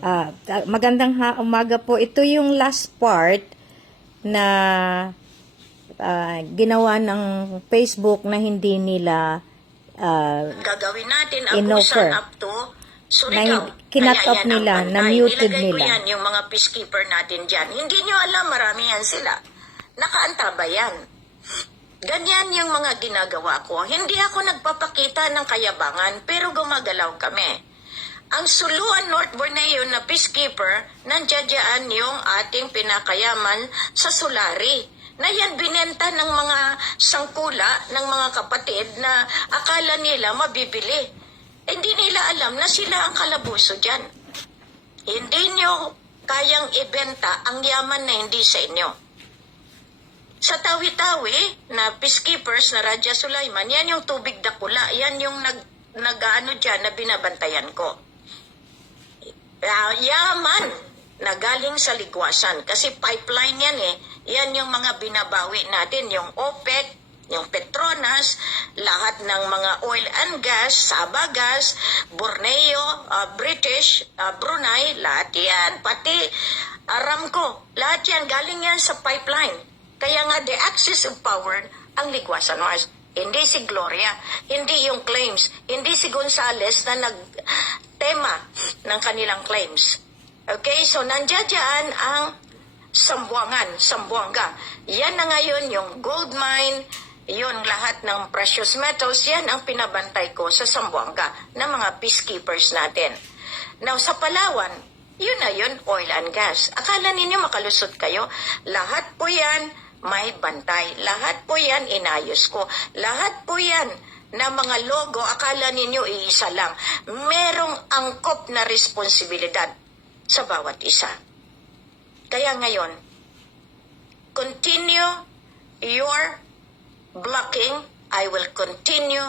Ah, ta- magandang ha- umaga po. Ito yung last part na ah, ginawa ng Facebook na hindi nila ah, gagawin natin In-offer. abusan up to Surigao. Na hin- kinat Kaya off yan ang nila, bantay. na-muted Nilagay ko nila. yan, yung mga peacekeeper natin dyan. Hindi nyo alam, marami yan sila. Nakaantaba yan. Ganyan yung mga ginagawa ko. Hindi ako nagpapakita ng kayabangan, pero gumagalaw kami. Ang Suluan North Borneo na peacekeeper, nandiyan yung ating pinakayaman sa Sulari na yan binenta ng mga sangkula ng mga kapatid na akala nila mabibili. Hindi nila alam na sila ang kalabuso dyan. Hindi nyo kayang ibenta ang yaman na hindi sa inyo. Sa Tawi-Tawi na peacekeepers na Raja Sulaiman, yan yung tubig dakula, yan yung nag, nag-ano dyan na binabantayan ko. Ah, yaman na galing sa ligwasan. Kasi pipeline yan eh. Yan yung mga binabawi natin, yung OPEC, yung Petronas, lahat ng mga oil and gas, Sabagas, Borneo, ah, British, ah, Brunei, lahat yan. Pati Aramco, lahat yan, galing yan sa pipeline. Kaya nga, the axis of power, ang ligwasan Mars. Hindi si Gloria, hindi yung claims, hindi si Gonzales na nag-tema ng kanilang claims. Okay, so nandiyan ang Sambuangan, Sambuanga. Yan na ngayon yung gold mine, yun lahat ng precious metals, yan ang pinabantay ko sa Sambuanga ng mga peacekeepers natin. Now, sa Palawan, yun na yun, oil and gas. Akala ninyo makalusot kayo? Lahat po yan may bantay. Lahat po yan inayos ko. Lahat po yan na mga logo, akala ninyo iisa lang. Merong angkop na responsibilidad sa bawat isa. Kaya ngayon, continue your blocking. I will continue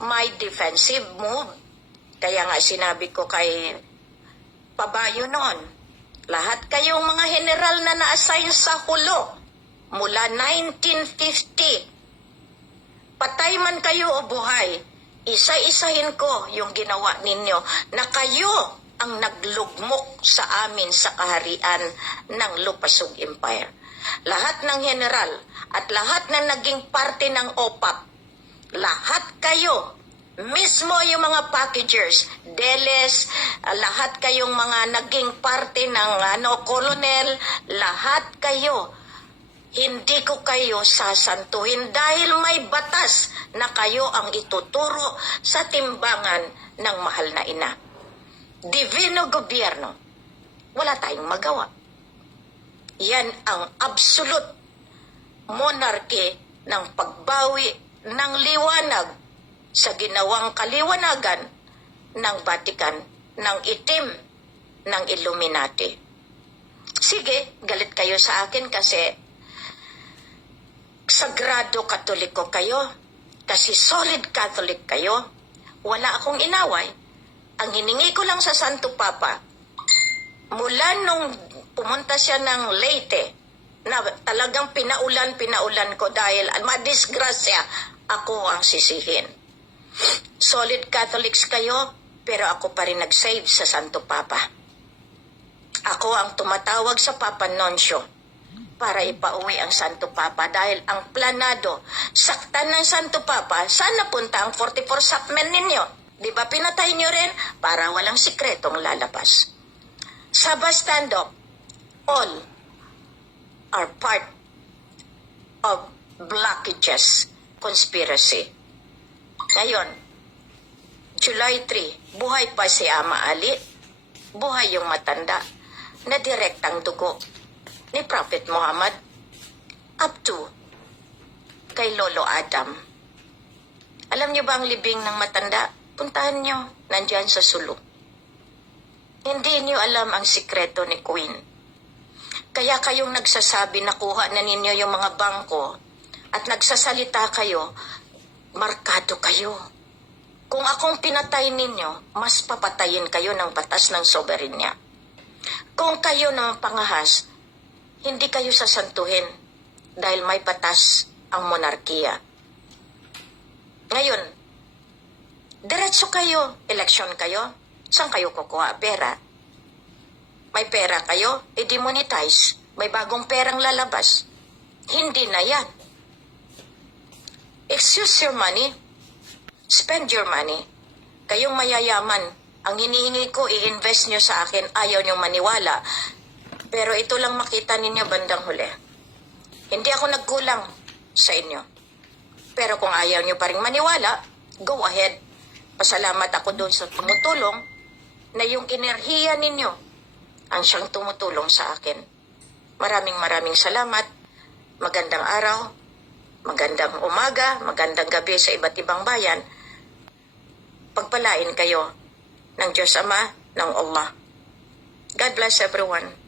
my defensive move. Kaya nga sinabi ko kay Pabayo noon, lahat kayong mga general na na-assign sa hulo mula 1950, patay man kayo o buhay, isa-isahin ko yung ginawa ninyo na kayo ang naglugmok sa amin sa kaharian ng Lupasug Empire. Lahat ng general at lahat na naging parte ng OPAP, lahat kayo, mismo yung mga packagers, Deles, ah, lahat kayong mga naging parte ng ano, colonel, lahat kayo, hindi ko kayo sasantuhin dahil may batas na kayo ang ituturo sa timbangan ng mahal na ina. Divino gobyerno, wala tayong magawa. Yan ang absolute monarchy ng pagbawi ng liwanag sa ginawang kaliwanagan ng Vatican, ng itim ng Illuminati. Sige, galit kayo sa akin kasi sagrado katoliko kayo, kasi solid Catholic kayo, wala akong inaway. Ang hiningi ko lang sa Santo Papa, mula nung pumunta siya ng Leyte, na talagang pinaulan, pinaulan ko dahil madisgrasya, ako ang sisihin. Solid Catholics kayo, pero ako pa rin nag-save sa Santo Papa. Ako ang tumatawag sa Papa Nuncio para ipauwi ang Santo Papa dahil ang planado, saktan ng Santo Papa, saan napunta ang 44 sapmen ninyo? Di ba pinatay nyo rin para walang sikretong lalabas? Sa Bastando, all are part of blockages conspiracy. Ngayon, July 3, buhay pa si Ama Ali, buhay yung matanda, na direktang dugo ni Prophet Muhammad up to kay Lolo Adam. Alam niyo ba ang libing ng matanda? Puntahan niyo, nandyan sa sulok. Hindi niyo alam ang sikreto ni Queen. Kaya kayong nagsasabi na kuha na ninyo yung mga bangko at nagsasalita kayo, markado kayo. Kung akong pinatay ninyo, mas papatayin kayo ng batas ng sovereign niya. Kung kayo ng pangahas, hindi kayo sasantuhin dahil may batas ang monarkiya. Ngayon, diretso kayo, eleksyon kayo, saan kayo kukuha pera? May pera kayo, i-demonetize. May bagong perang lalabas. Hindi na yan. Excuse your money. Spend your money. Kayong mayayaman. Ang hinihingi ko, i-invest nyo sa akin. Ayaw nyo maniwala. Pero ito lang makita ninyo bandang huli. Hindi ako nagkulang sa inyo. Pero kung ayaw nyo pa rin maniwala, go ahead. Pasalamat ako doon sa tumutulong na yung enerhiya ninyo ang siyang tumutulong sa akin. Maraming maraming salamat. Magandang araw, magandang umaga, magandang gabi sa iba't ibang bayan. Pagpalain kayo ng Diyos Ama, ng Allah. God bless everyone.